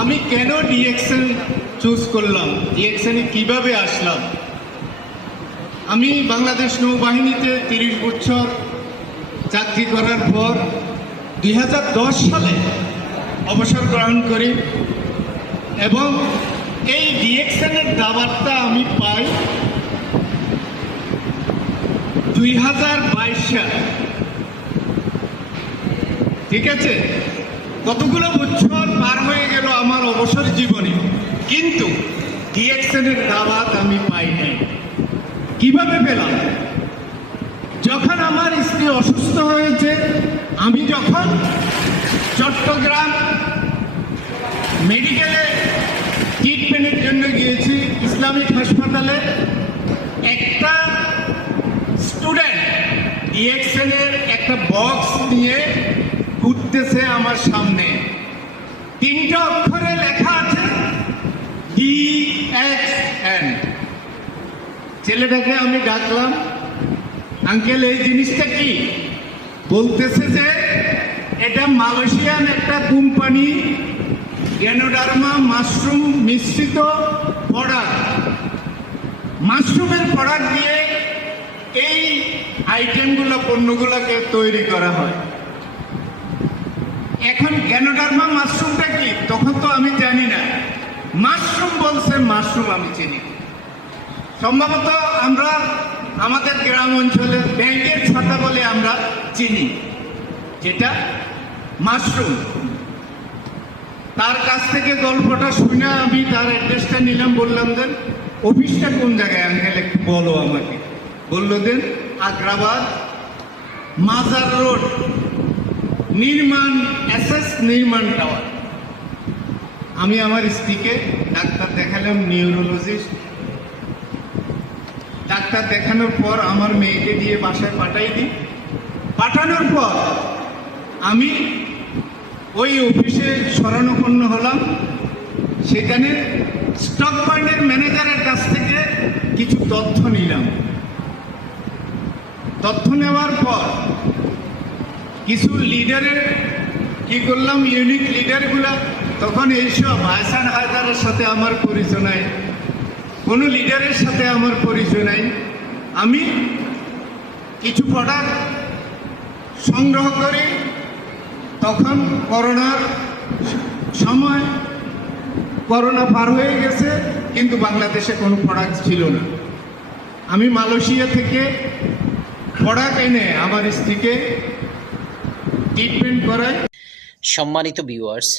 আমি কেন DXN choose করলাম, ডিএক্সএনে কিভাবে আসলাম। আমি বাংলাদেশ নৌবাহিনীতে 30 বছর চাকরি করার পর 2010 সালে অবসর গ্রহণ করি এবং এই ডিএক্সএনের দাবারটা আমি পাই 2022 সালে। ঠিক আছে, কতগুলো বছর পার হয়ে গেল আমার অবসর জীবনে, কিন্তু ডিএক্সএনের দাওয়াত আমি পাইনি। কিভাবে পেলাম? যখন আমার স্ত্রী অসুস্থ হয়েছে, আমি যখন চট্টগ্রাম মেডিকেলে ট্রিটমেন্টের জন্য গিয়েছি, ইসলামিক হাসপাতালে একটা স্টুডেন্ট ডিএক্সএনের একটা বক্স নিয়ে ঘুরতেছে আমার সামনে, 3টা অক্ষরে লেখা আছে ডিএক্সএন। ছেলেটাকে আমি ডাকলাম, আঙ্কেল এই জিনিসটা কি? বলতেছে যে এটা মালয়েশিয়ান একটা কোম্পানি, গ্যানোডার্মা মাশরুম মিশ্রিত প্রোডাক্ট, মাশরুমের প্রোডাক্ট দিয়ে এই আইটেমগুলো পণ্যগুলোকে তৈরি করা হয়। এখন গ্যানোডার্মা মাশরুমটা কি তখন তো আমি জানি না, মাশরুম বলছে, মাশরুম আমি চিনি। সম্ভবত আমরা আমাদের গ্রাম অঞ্চলে ব্যাংকের ছাতা বলে আমরা চিনি, যেটা মাশরুম। তার কাছ থেকে গল্পটা শুনে আমি তার অ্যাড্রেসটা নিলাম, বললাম দেন অফিসটা কোন জায়গায় আঙ্কেল একটু বলো আমাকে। বললো দেন আগ্রাবাদ মাজার রোড নির্মাণ এসএস নির্মাণ টাওয়ার। আমি আমার স্ত্রীকে ডাক্তার দেখালাম, নিউরোলজিস্ট। ডাক্তার দেখানোর পর আমার মেয়েকে দিয়ে বাসায় পাঠাই দিই। পাঠানোর পর আমি ওই অফিসে শরণাপন্ন হলাম। সেখানে স্টক পয়েন্টের ম্যানেজারের কাছ থেকে কিছু তথ্য নিলাম। তথ্য নেওয়ার পর কিছু লিডারের কি করলাম, ইউনিক লিডারগুলা, তখন এইসব আহসান হায়দারের সাথে আমার পরিচয় নাই, কোনো লিডারের সাথে আমার পরিচয় নাই। আমি কিছু প্রোডাক্ট সংগ্রহ করি। তখন করোনার সময়, করোনা পার হয়ে গেছে, কিন্তু বাংলাদেশে কোনো প্রোডাক্ট ছিল না। আমি মালয়েশিয়া থেকে প্রোডাক্ট এনে আমার স্ত্রীকে ট্রিটমেন্ট করাই। সম্মানিত ভিউয়ার্স,